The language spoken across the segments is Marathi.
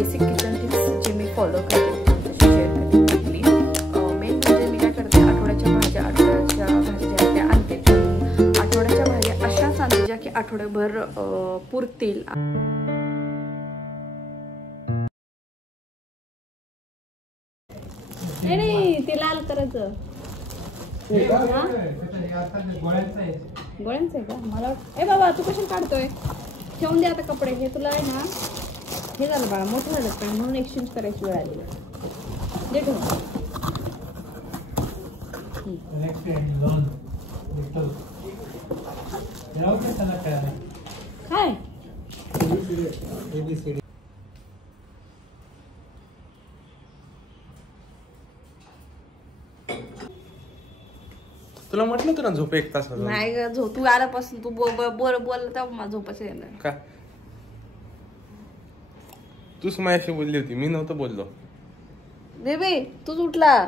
बेसिक किचन टिप्स जे मी फॉलो करते त्याची शेअर करते प्लीज. मेन म्हणजे मी काय करते, आठवड्याच्या भाज्या ज्या त्या आणते. पण आठवड्याच्या भाज्या अशाच आणते ज्या की आठवड्याभर पुरतील. नाही ते लाल करायचं गोळ्यांचं आहे का मला. ए बाबा तू कशाला काढतोय, ठेवून दे आता कपडे. हे तुला आहे ना हे झालं बाळा, मोठं झालं पण म्हणून एक्सचेंज करायची वेळ आली. दे ठेवून. काय तुला म्हटलं तुला झोप 1 तास नाही ग. झोप तू आल्यापासून तू बोल तेव्हा मला झोपच येणार का. तूच माझ्याशी बोलली होती, मी नव्हतं बोललो. बेबी तूच उठला,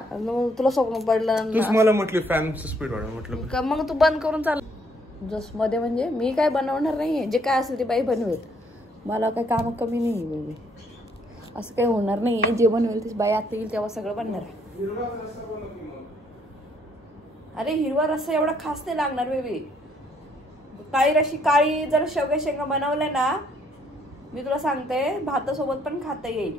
तुला स्वप्न पडलं. तूच मला म्हटली फॅनची स्पीड वाढव. म्हटलं मग तू बंद करून चाल. जस मध्ये म्हणजे मी काय बनवणार नाहीये, जे काय असेल ते बाई बनवेल. मला काही काम कमी नाही बेबी, असं काही होणार नाहीये. जे बनवेल ते बाई आता येईल तेव्हा सगळं बनणार आहे. अरे हिरवा रस्सा एवढा खास नाही लागणार बेबी. काळी जर शेवग्या शेंगा बनवल्या ना, मी तुला सांगते भातासोबत पण खाता येईल.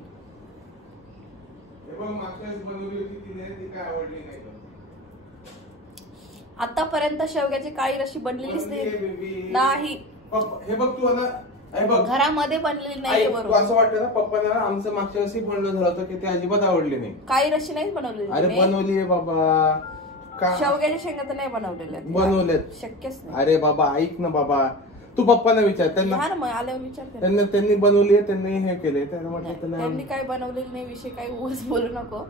आतापर्यंत शेवग्याची काळी रशी बनलेलीच नाही. हे बघ तू घरामध्ये बनलेली नाही. बरोबर असं वाटतं ना पप्पाला आमचं मागच्या वर्षी बनलं झालं होतं की ते अजिबात आवडली नाही. काळी रशी नाही बनवलेली. अरे बनवली आहे बाबा. शेवग्याच्या शेंगा तर नाही बनवलेल्या. बनवलेत शक्यच नाही. अरे बाबा ऐक ना बाबा, तू पप्पांना विचार. त्यांना आल्यावर विचार. त्यांनी बनवली आहे, त्यांनी हे केले. त्यांनी काय बनवलेलं नाही विषय काही उगाच बोलू नको.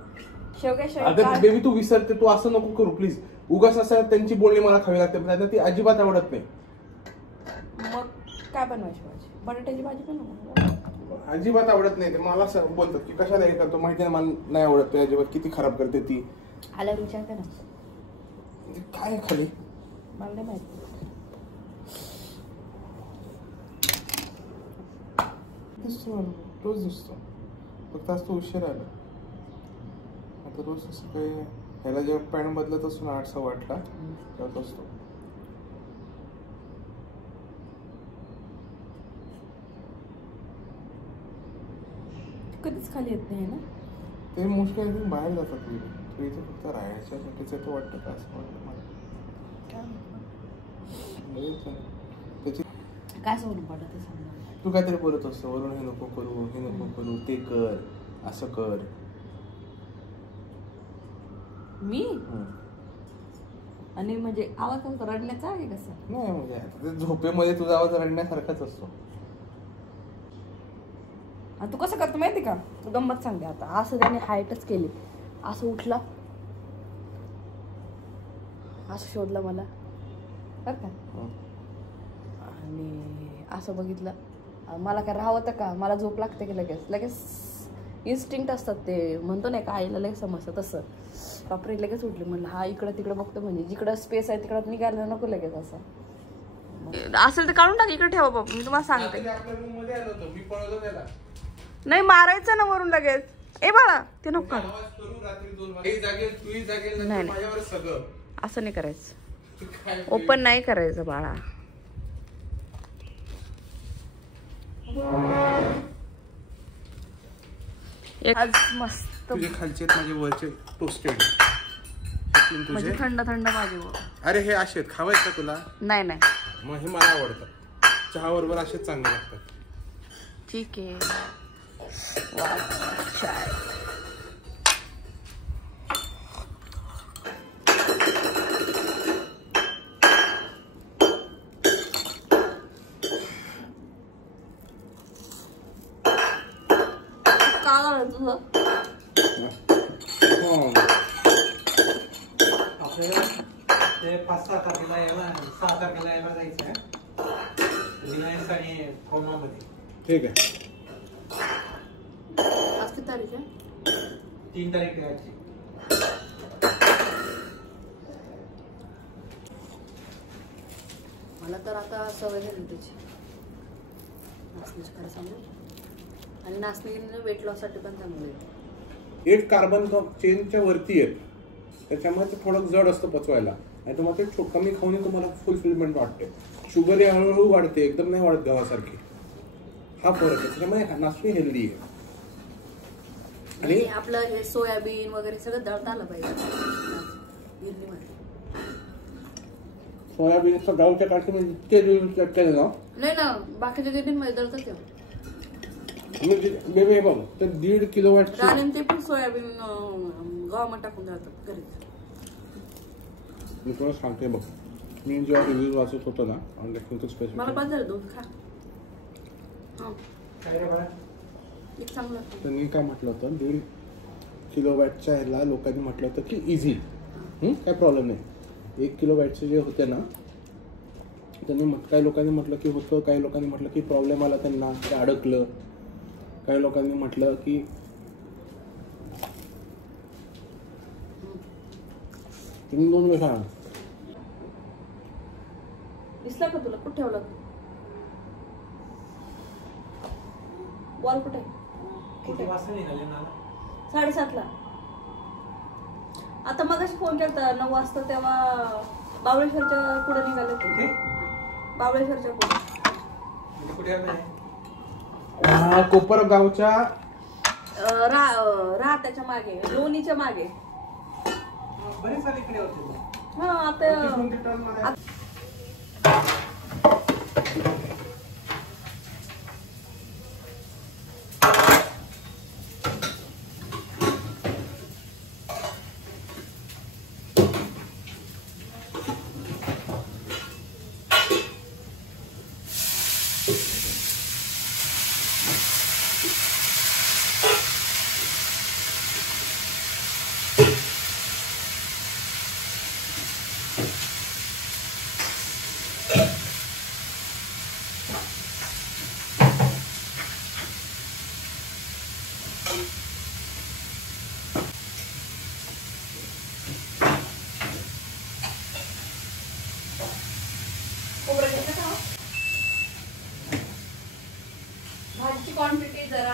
शेवग्या शेंगा बेबी तू विसरते, तू असं नको करू प्लीज. उगाच असं त्यांची बोलणी मला खावी लागते, त्यांना ती अजिबात आवडत नाही. मग काय बनवायची भाजी? बटाट्याची भाजी पण अजिबात आवडत नाही. ते मला असं बोलतात की कशाला हे करतो, माहिती नाही मला नाही आवडत अजिबात, किती खराब करते ती. आल्यावर विचारते ना काय खाली मला नाही माहिती. रोज दिसतो, फक्त आज तो उशीर आला. आता रोज असं काही ह्याला जेव्हा पॅन्ट बदलत असतो ना 8:15 तेव्हा असतो. कधीच खाली येत नाही ना ते. मुश्किल बाहेर जातात तू इथे फक्त राहायच्यासाठीच तर वाटतं का असं वाटतं मला. काय सोडून पडत तू काहीतरी बोलत असतो वरून, हे नको करू, हे नको करू, ते कर, असं कर. मी आणि म्हणजे आवाज कोणता रडण्याचा आहे कसं? नाही म्हणजे झोपेमध्ये तुझा आवाज रडण्यासारखाच असतो. तू कसं करतो माहिती का? तू गंमत सांगते आता. असं त्याने हाईटच केली, असं उठला, असं शोधलं मला बर का, आणि असं बघितलं. मला काय राहवतं का? मला झोप लागते की लगेच इन्स्टिंक्ट असतात ते, म्हणतो नाही का आईला लगेच समजतं तसं. बापरे लगेच उठले. म्हणलं हा इकडं तिकडं बघतो, म्हणजे जिकडं स्पेस आहे तिकडं निघायला नको लगेच. असं असेल तर काढून टाक, इकडे ठेवा बाबा. मी तुम्हाला सांगते. नाही मारायचं ना वरून लगेच. ए बाळा ते नको काढ. नाही असं नाही करायचं, ओपन नाही करायचं बाळा. आज मस्त तुझे खालचे माझे वरचे टोस्टेड म्हणजे थंड थंड माझे. अरे हे असे खावायचं का तुला? नाही नाही मग हे मला आवडतं. चहा बरोबर असेच चांगले लागतात. ठीक आहे. ते 5-6 तारखेला यायला, 6 तारखेला यायला जायचं आहे रिलायन्स आणि क्रोमामध्ये. ठीक आहे. आज किती तारीख आहे? 3 तारीख यायची. मला तर आता सवय झाली त्याची नाचण्याची. खरं सांगू आणि नाचणी वेट लॉस साठी पण चांगलं आहे. 8 कार्बन चेनच्या वरती आहेत, त्याच्यामुळे ते थोडं जड असतं पचवायला. आणि तुम्हाला ते कमी खाऊन तुम्हाला फुलफिलमेंट वाटते. शुगर ही हळूहळू वाढते, एकदम नाही वाढत गव्हासारखी. हा फरक आहे. त्याच्यामुळे नाचणी हेल्दी आहे. आणि आपलं हे सोयाबीन वगैरे सगळं दळता आलं पाहिजे गिरणीमध्ये. सोयाबीनचं गावच्या काठी इतके केले ना, नाही ना, बाकीच्या गिरणीमध्ये दळतात ते. बेबी बघ, तर 1.5 किलोवॅट आणि ते पण सोयाबीन गव्हामध्ये टाकून दळतात घरी. मी तुला सांगते बघ, मी जेव्हा रिव्ह्यू वाचत होतो ना स्पेसिफिक, मला बस झालं दूध खा. एक चांगलं. तर मी काय म्हटलं होतं, 1.5 किलोवॅटच्या ह्याला लोकांनी म्हटलं होतं की इझी, काय प्रॉब्लेम नाही. 1 किलोवॅटचे जे होते ना, त्यांनी काही लोकांनी म्हटलं की होतं, काही लोकांनी म्हटलं की प्रॉब्लेम आला त्यांना, ते अडकलं. काही लोकांनी म्हटलं की तुम्ही 2 वेळा सांगा. दिसला का तुला? कुठे ठेवला बॉल? कुठे? किती वाजता निघाले ना? 7:30ला. आता मगाशी फोन केला 9 वाजता, तेव्हा बावळेश्वरच्या पुढे निघाले. कुठे? बावळेश्वरच्या पुढे. कुठे आहे? कोपरगावच्या राहत्याच्या मागे, लोणीच्या मागे. बरेच सारे इकडे होते. हा आता भाजीची क्वांटिटी जरा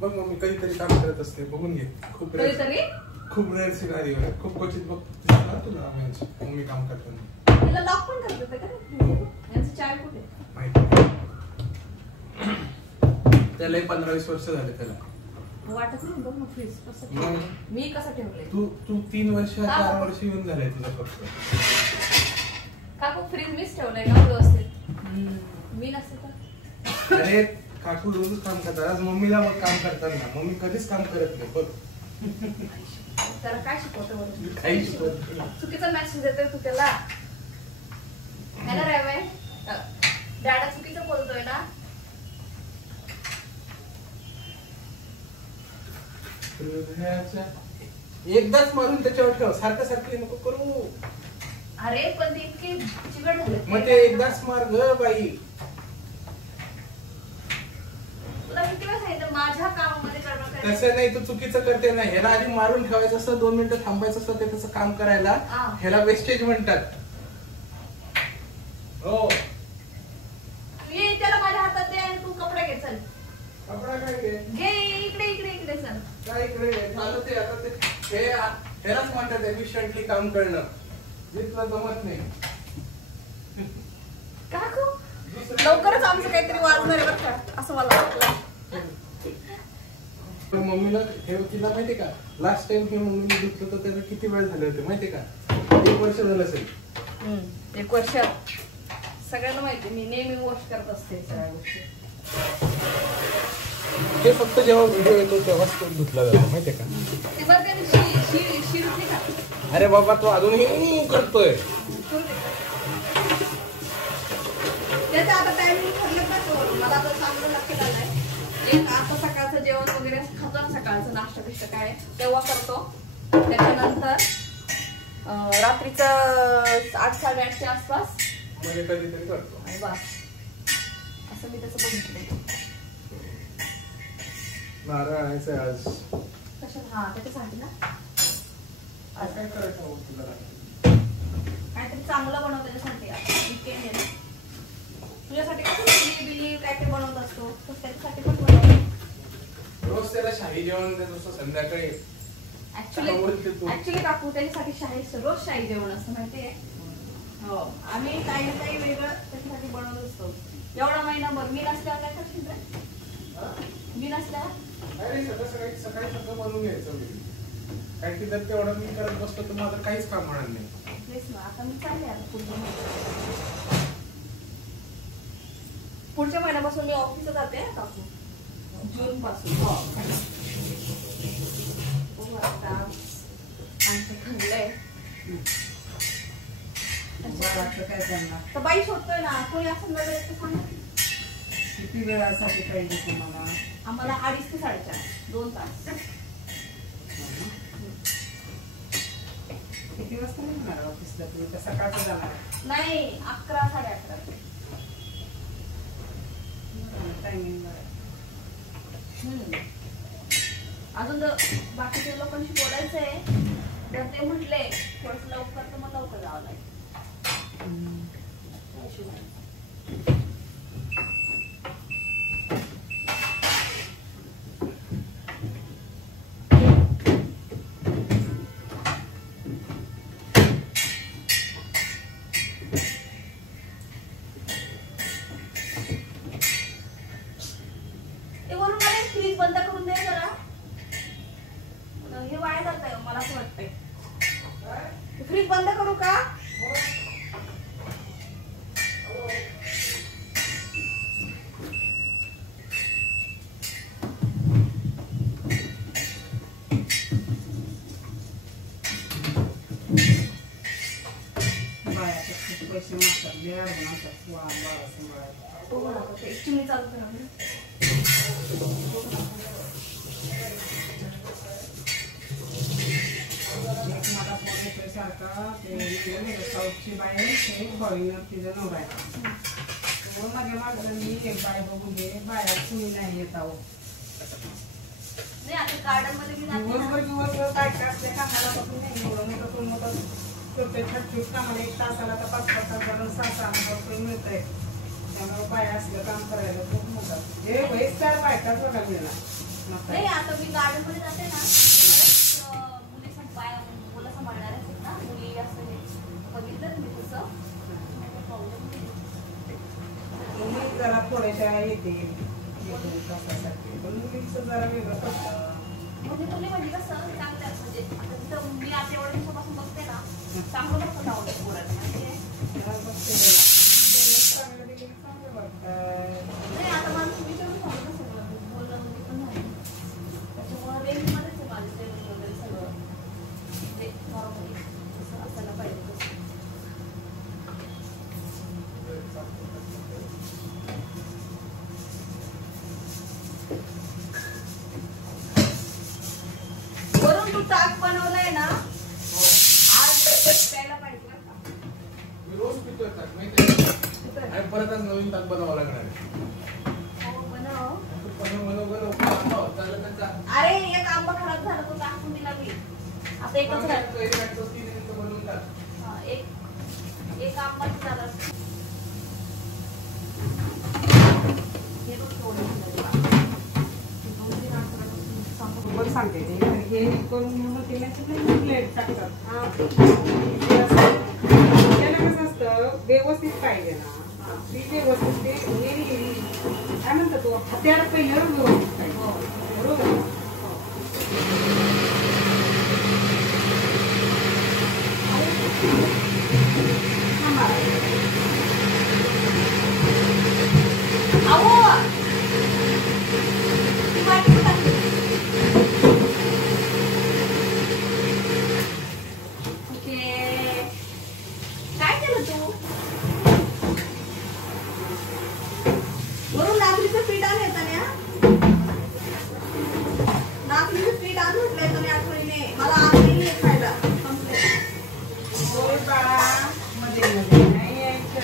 बघ मम्मी कधीतरी काम करत असते, बघून घे. खूप रेअर सिनारिओ आहे, खूप क्वचित बघ तुला मम्मी काम करताना. तिला लॉक पण करते का? यांचं चाय कुठे? माहिती त्यालाही 15-20 वर्ष झाले त्याला. वाटत नाही बघ. मग फ्रीज कसं मग मी कसं ठेवलंय? तू 3 वर्ष 4 वर्ष येऊन झालंय तुझं फक्त. काकू फ्रीज मीच ठेवलंय का व्यवस्थित? मी नसते तर. अरे काकू रोजच काम करतात. आज मम्मीला मग काम करताना, मम्मी कधीच काम करत नाही बघ. त्याला काय शिकवतो? काही शिकवत. चुकीचा मेसेज देतोय तू त्याला. है ना राय? डॅडा चुकीचं बोलतोय ना. एकदाच मारून त्याच्यावर ठेव, सारखं सारखं नको करू. अरे पण ते इतके चिकट झाले. मग ते एकदाच मार ग बाई. तुला किती वेळा सांगितलं माझ्या कामामध्ये गडबड करायची. तसं नाही, तू चुकीचं करते ना. ह्याला आधी मारून ठेवायचं असतं, 2 मिनिटं थांबायचं असतं ते तसं काम करायला. ह्याला वेस्टेज म्हणतात. हो ये त्याला माझ्या हातात दे आणि तू कपडे घे. चल कपडा काय घे इकडे इकडे इकडे चल. काय इकडे झालं ते आता ते ह्यालाच म्हणतात एफिशियंटली काम करणं. जे तुला जमत नाही. काकू लवकरच आमचं काहीतरी वाजणार आहे बरं का, असं मला वाटलं. मम्मीला तिला माहितीये का, लास्ट टाइम मी मम्मीने धुतलं तर त्याला किती वेळ झाले होते माहितीये का? 1 वर्ष झालं असेल. 1 वर्ष. सगळ्यांना माहिती मी नेहमी वॉश करत असते सगळ्या गोष्टी. ते फक्त जेव्हा व्हिडिओ येतो तेव्हाच तो धुतला जातो माहितीये का? ते बरं त्याने शिरते का? अरे बाबा तो अजूनही करतोय. त्याचं आता टायमिंग ठरलं का? मला आता चांगलं लक्षात आलंय. एक आता सकाळचं जेवण वगैरे खातो ना, सकाळचं नाश्ता बिष्टा काय तेव्हा करतो. त्याच्यानंतर रात्रीचं 8-8:30च्या आसपास म्हणजे कधीतरी करतो. आणि बस असं मी तसं बघितलंय. नारळ आणायचंय आज. हा त्याच्यासाठी ना काय करायचं तुला काहीतरी चांगलं बनव त्याच्यासाठी. विकेंड आहे ना तुझ्यासाठी कसं बिली काय ते बनवत असतो तर त्याच्यासाठी पण बनव. रोज त्याला शाही जेवण देत असतो संध्याकाळी. ऍक्च्युली काकू त्याच्यासाठी शाही रोज शाही जेवण असतं माहितीये. हो आम्ही काही ना काही वेगळं त्याच्यासाठी बनवत असतो. एवढा महिनाभर मी नसल्यावर काय करशील रे? मी नसल्यावर सकाळी सगळं बनवून घ्यायचं मी. काय की जर तेवढं मी करत बसतो तर माझं काहीच काम होणार नाही. तेच ना आता मी चालले आता पुढच्या महिन्यापासून मी ऑफिसला जाते काकू. जून पासून. काय करणार तर बाई शोधतोय ना कोणी असं नव्हे तर सांगा. किती वेळासाठी पाहिजे तुम्हाला? आम्हाला 2:30 ते 4:30 2 तास. किती वाजता निघणार ऑफिसला तुम्ही? तर सकाळचं जाणार? नाही 11 11:30. टायमिंग अजून बाकीच्या लोकांशी बोलायचंय तर ते म्हटले थोडस लवकर तर मग लवकर जावं लागेल. वरून मला फ्रीज बंद करून दे जरा. हे वाया जात आहे मला असं वाटतंय. फ्रीज बंद करू का? पैसे मागतात लिहार म्हणतात तुम्ही चालू करा. मला फोन येतोय सारखा ते साऊथची बाय ते फॉरेनर तिचा नवरा आहे. माझ्या मागलं मी एक बाय बघून घे बाया तुम्ही नाही येत आहो. नाही आता गार्डन मध्ये मी दिवसभर काय काय असल्या कामाला बघून नाही एवढं मोठं करतोय छटछूट कामाला 1 तासाला तर 5-5 तासाला 6-6 रुपये मिळतंय. त्यामुळे बाया असलं काम करायला खूप मोठं हे वयस 4 बायकाच बघायला मिळणार. नाही आता मी गार्डन मध्ये जाते ना मुली मुलं सांभाळणार आहेत ना मुली असं बघितलं मी तसं. मुली जरा थोड्याशा येते 1-2 तासासाठी पण मुलीचं जरा वेगळं पडतं. म्हणजे तुम्ही म्हणजे कसं चांगलं म्हणजे आता तिथं मी आता एवढ्या दिवसापासून बघते ना चांगलं बघतं जाऊन पोरांना म्हणजे नाही आता मला तुम्ही विचारून सांगू सगळं बोलणं म्हणजे पण नाही त्याच्यामुळे रेंजमध्येच आहे माझं जेवण वगैरे सगळं म्हणजे नॉर्मली असं असायला पाहिजे तसं. वरून तू ताक बनवलाय ना आज प्यायला पाहिजे बरं का. मी रोज पितोय ताक माहिती आहे. परत आज नवीन ताक बनावं लागणार आहे. हो बनव. बनव. अरे एक आंबा खराब झाला तो टाकून दिला मी आता एकच बनवून टाक. हा एक आंबा झाला. हे बघ बरं सांगते हे करून मग ते प्लेट टाकतात. त्याला कसं असतं व्यवस्थित पाहिजे ना ती व्यवस्थित ते काय म्हणतात तो हत्यार पहिलं व्यवस्थित पाहिजे बरोबर. काय केलं तू वरून नागलीचं पीठ आणलं येताना नागलीचं पीठ आणून म्हटलं येताना आठवणीने मला आणली नाही खायला बाळा मध्ये मध्ये नाही यायचं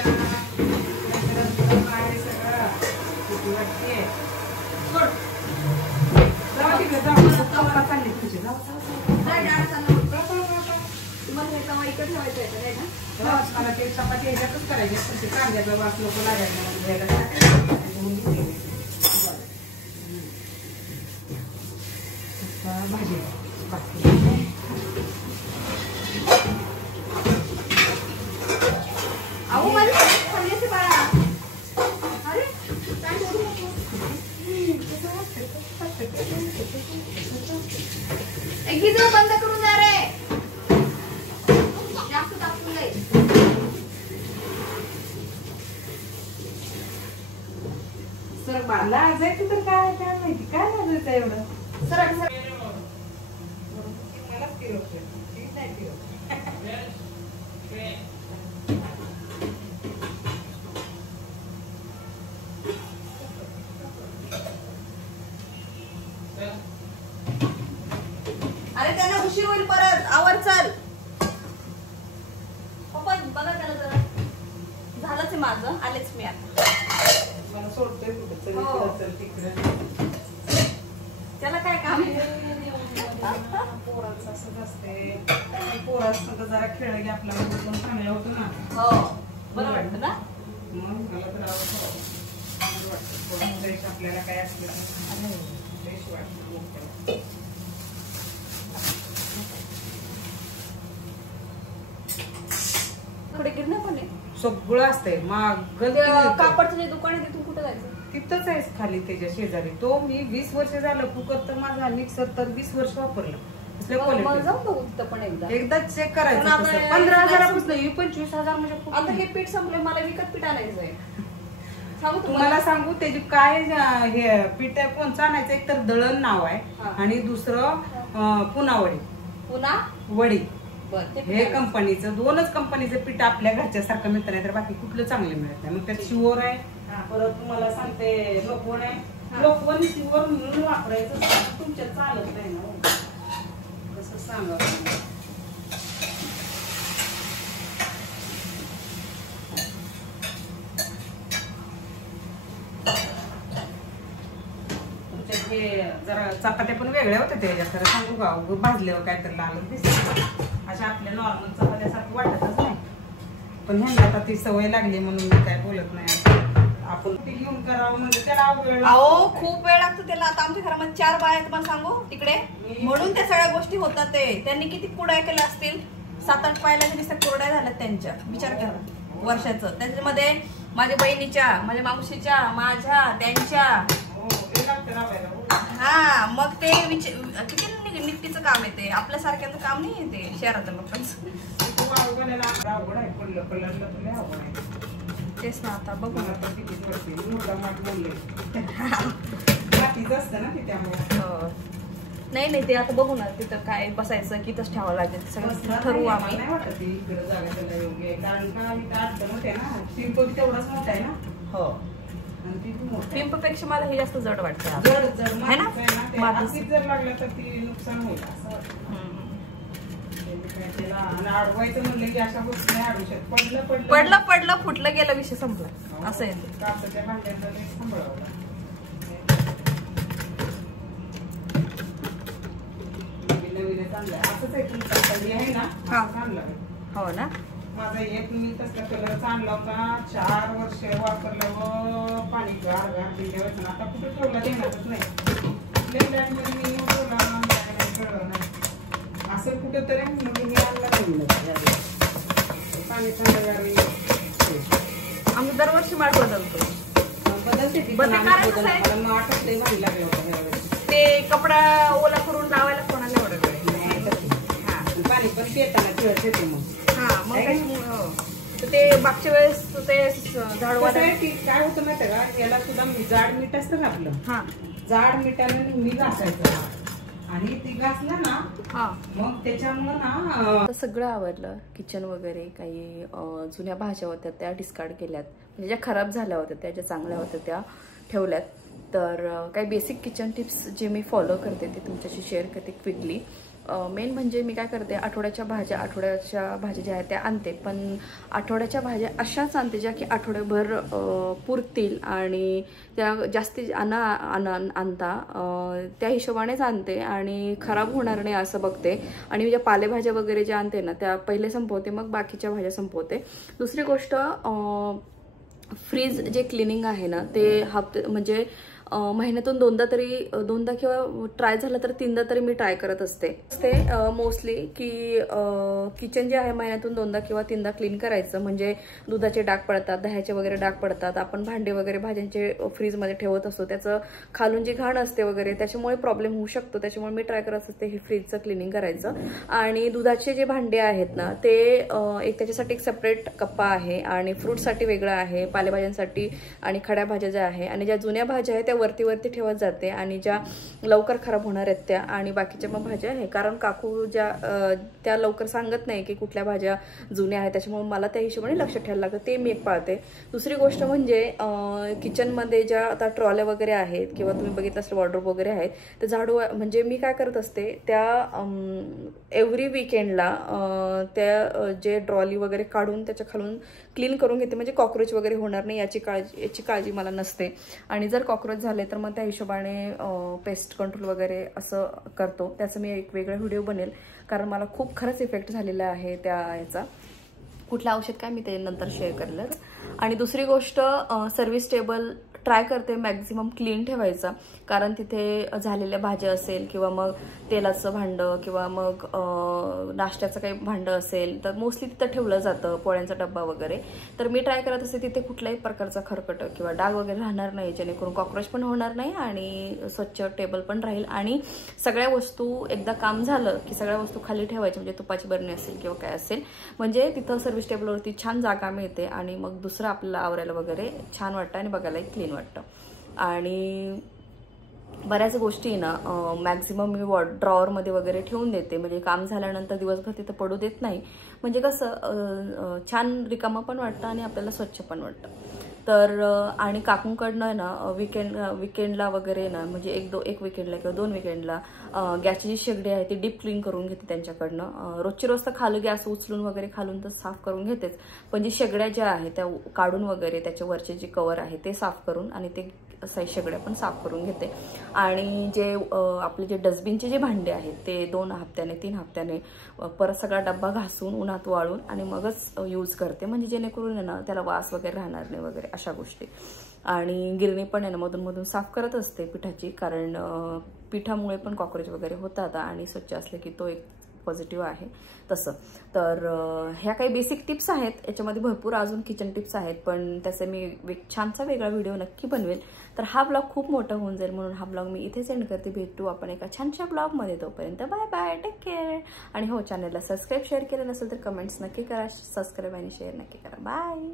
सगळं किती वाटते जाऊ तिकडे जाऊ चालली तुझी जाऊ इकडे ठेवायचं आहे नाही ना? मला ते चपाती ह्याच्यातच करायचे पण ते कांद्याचा वास नको लागायला भाजी अहो माझी खाली असे बाळा. अरे काय करू नको. एक गिजर बंद करून जा रे. जास्त तापून जाईल. सर बाळा जायचं तर काय काय माहिती काय लाजायचं एवढं सरक सरक. मलाच फिरवते ठीक नाही फिरवते अरे त्यांना उशीर होईल परत. आवर चल पप्पा बघा त्याला जरा. झालंच आहे माझं. आलेच मी आता. मला सोडतोय कुठं हो. चल तिकडे त्याला काय काम आहे. पोरांचं असंच असते पोरांसंग जरा खेळ घ्या आपला पण चांगलं होतं ना हो बरं वाटतं ना. मग मला तर आवडतं देश आपल्याला काय असलं देश वाटतं थोडे गिरणं पण आहे. सगळं असतंय माग कापडचं जे दुकान आहे तिथून कुठं जायचं. तिथंच आहे खाली त्याच्या शेजारी तो मी 20 वर्ष झालं कुकर तर माझा मिक्सर तर 20 वर्ष वापरलं मग जाऊ बघू तिथं पण एकदा. एकदा चेक करायचं पण आता 15,000पासून 25,000 म्हणजे खूप आता हे पीठ संपलं. मला विकत पीठ आणायचंय. सांगू तुम्हाला सांगू त्याची काय हे पीठ कोणचं आणायचं एक तर दळण नाव आहे हा. आणि दुसरं पुनावडी पुन्हा वडी बरं हे कंपनीचं 2च कंपनीचं पीठ आपल्या घरच्या सारखं मिळत नाही तर बाकी कुठलं चांगलं मिळत नाही. मग त्यात शिवर आहे परत तुम्हाला सांगते लोकवण आहे. लोकवण शिवर मिळून वापरायचं तुमच्या चालत नाही ना कसं सांगा हे जरा चपात्या पण वेगळ्या होत्या त्याच्या तर सांगू का भाजल्यावर काय तर लाल दिसत अशा आपल्या नॉर्मल चपात्यासारखं वाटतच नाही पण ह्यांना आता ती सवय लागली म्हणून मी काय बोलत नाही. आपण ती घेऊन करावं म्हणजे त्याला वेळ अहो खूप वेळ लागतो त्याला. आता आमच्या घरामध्ये 4 बाया आहेत. मला सांगू तिकडे म्हणून त्या सगळ्या गोष्टी होतात. ते त्यांनी किती कुरड्या केल्या असतील. 7-8 पायला कुरड्या झाल्यात त्यांच्या. विचार करा वर्षाचं. त्याच्यामध्ये माझ्या बहिणीच्या माझ्या मावशीच्या माझ्या त्यांच्या हा मग ते किती निघतीचं काम आहे ते. आपल्यासारख्याचं काम नाही आहे ते शहरातल्या लोकांचं. तेच ना आता बघू नाही नाही ते आता बघू ना तिथं काय बसायचं कितीच ठेवावं लागेल ते सगळं ठरवू आम्ही. नाही वाटत इकडे जागा त्याला योग्य आहे कारण का इथं मोठे ना सिंपल तेवढाच मोठा आहे ना. हो पिंपपेक्षा मला हे जास्त जड वाटतं. जर लागलं तर ती नुकसान होईल असं वाटतं. अडवायचं म्हणलं की अशा गोष्टी नाही अडवू शकत. पडलं फुटलं गेलं विषय संपला असं आहे. कापसाच्या भांड्यांना सांभाळावं नवीन चांगलं असंच आहे तुमचा आहे ना चांगलं हो ना. माझा एक मी तसला कलर आणला होता 4 वर्ष वापरला व पाणी गार दिल्यावर आता कुठे ठेवला देणारच नाही. मी ठेवला असं कुठं तरी मी आणला पाणी थंड आम्ही दरवर्षी माळ बदलतो. बदलते भारी लागलं होतं ते कपडा ओला करून लावायला कोणाला एवढं पाणी पण पेताना खेळत येते मग. हा मग ते मागच्या वेळेस ते झाड काय होतं माहिती का याला सुद्धा जाड मीठ असतं ना आपलं. हा जाड मिठाने नेहमी घासायचं आणि ती घासलं ना मग त्याच्यामुळं ना सगळं आवडलं. किचन वगैरे काही जुन्या भाज्या होत्या त्या डिस्कार्ड केल्यात. म्हणजे ज्या खराब झाल्या होत्या त्या ज्या चांगल्या होत्या त्या ठेवल्यात. तर काही बेसिक किचन टिप्स जे मी फॉलो करते ते तुमच्याशी शेअर करते क्विकली. मेन म्हणजे मी काय करते, आठवड्याच्या भाज्या ज्या आहेत त्या आणते, पण आठवड्याच्या भाज्या अशाच आणते ज्या की आठवड्याभर पुरतील आणि त्या जास्ती आणता त्या हिशोबानेच आणते आणि खराब होणार नाही असं बघते. आणि ज्या पालेभाज्या वगैरे ज्या आणते ना त्या पहिले संपवते, मग बाकीच्या भाज्या संपवते. दुसरी गोष्ट, फ्रीज जे क्लिनिंग आहे ना ते म्हणजे महिन्यातून दोनदा किंवा ट्राय झालं तर 3दा तरी मी ट्राय करत असते मोस्टली, की किचन जे आहे महिन्यातून 2दा किंवा 3दा क्लीन करायचं. म्हणजे दुधाचे डाग पडतात, दह्याचे वगैरे डाग पडतात, आपण भांडे वगैरे भाज्यांचे फ्रीजमध्ये ठेवत असतो, त्याचं खालून जी घाण असते वगैरे त्याच्यामुळे प्रॉब्लेम होऊ शकतो. त्याच्यामुळे मी ट्राय करत असते हे फ्रीजचं क्लिनिंग करायचं. आणि दुधाचे जे भांडे आहेत ना ते त्याच्यासाठी एक सेपरेट कप्पा आहे आणि फ्रूटसाठी वेगळं आहे, पालेभाज्यांसाठी आणि खड्या भाज्या ज्या आहे, आणि ज्या जुन्या भाज्या आहेत त्या वरती ठेवत जाते आणि ज्या लवकर खराब होणार आहेत त्या, आणि बाकीच्या मग भाज्या आहे. कारण काकू त्या लवकर सांगत नाही की कुठल्या भाज्या जुन्या आहेत, त्याच्यामुळे मला त्या हिशोबाने लक्ष ठेवायला लागतं, ते मी एक पाळते. दुसरी गोष्ट म्हणजे किचनमध्ये ज्या आता ट्रॉल्या वगैरे आहेत किंवा तुम्ही बघितलं असेल वॉर्डरोब वगैरे आहेत, तर झाडू म्हणजे मी काय करत असते त्या एव्हरी वीकेंडला त्या जे ट्रॉली वगैरे काढून त्याच्या खालून क्लीन करून घेते, म्हणजे कॉक्रोच वगैरे होणार नाही याची काळजी मला नसते. आणि जर कॉक्रोच झाले तर मग त्या हिशोबाने पेस्ट कंट्रोल वगैरे असं करतो. त्याचं मी एक वेगळा व्हिडिओ बनेल, कारण मला खूप खरंच इफेक्ट झालेला आहे त्या याचा. कुठलं औषध काय मी ते नंतर शेअर करेल. आणि दुसरी गोष्ट, सर्व्हिस टेबल ट्राय करते मॅक्झिमम क्लीन ठेवायचा, कारण तिथे झालेल्या भाज्या असेल किंवा मग तेलाचं भांडं किंवा मग नाश्त्याचं काही भांडं असेल तर मोस्टली तिथं ठेवलं जातं, पोळ्यांचा डब्बा वगैरे. तर मी ट्राय करत असते तिथे कुठल्याही प्रकारचा खरकट किंवा डाग वगैरे राहणार नाही, जेणेकरून कॉक्रोच पण होणार नाही आणि स्वच्छ टेबल पण राहील. आणि सगळ्या वस्तू एकदा काम झालं की सगळ्या वस्तू खाली ठेवायच्या, म्हणजे तुपाची बरणी असेल किंवा काय असेल, म्हणजे तिथं सर्व्हिस टेबलवरती छान जागा मिळते आणि मग दुसरं आपल्याला आवरायला वगैरे छान वाटतं आणि बघायलाही क्लीन वाटतं. आणि बऱ्याच गोष्टी ना मॅक्झिमम मी ड्रॉवरमध्ये वगैरे ठेवून देते, म्हणजे काम झाल्यानंतर दिवसभर तिथं पडू देत नाही, म्हणजे कसं छान रिकामं पण वाटतं आणि आपल्याला स्वच्छ पण वाटतं. तर आणि काकूंकडनं ना विकेंडला वगैरे ना, म्हणजे एक विकेंडला किंवा 2 विकेंडला गॅसची जी शेगडी आहे ती डीप क्लीन करून घेते त्यांच्याकडनं. रोजची रोज तर खाली गॅस उचलून वगैरे खालून तर साफ करून घेतेच, पण जी शेगड्या ज्या आहेत त्या काढून वगैरे त्याच्यावरचे जे कवर आहे ते साफ करून आणि ते शेगड्या पण साफ करून घेते. आणि जे आपले जे डस्टबिनचे जे भांडे आहेत ते 2 हप्त्याने 3 हप्त्याने परत सगळा डब्बा घासून उन्हात वाळून आणि मगच यूज करते, म्हणजे जेणेकरून ना त्याला वास वगैरे राहणार नाही वगैरे अशा गोष्टी. आणि गिरणी पण आहे ना मधून साफ करत असते पिठाची, कारण पिठामुळे पण कॉक्रोच वगैरे होतात आणि स्वच्छ असले की तो एक पॉझिटिव्ह आहे तसं. तर ह्या काही बेसिक टिप्स आहेत, याच्यामध्ये भरपूर अजून किचन टिप्स आहेत, पण त्याचे मी एक छानसा वेगळा व्हिडिओ नक्की बनवेल. तर हा ब्लॉग खूप मोठा होऊन जाईल, म्हणून हा ब्लॉग मी इथे सेंड करते. भेटू आपण एका छानशा ब्लॉगमध्ये, तोपर्यंत बाय बाय, टेक केअर. आणि हो, चॅनलला सबस्क्राईब शेअर केलं नसेल तर कमेंट्स नक्की करा, सबस्क्राईब आणि शेअर नक्की करा. बाय.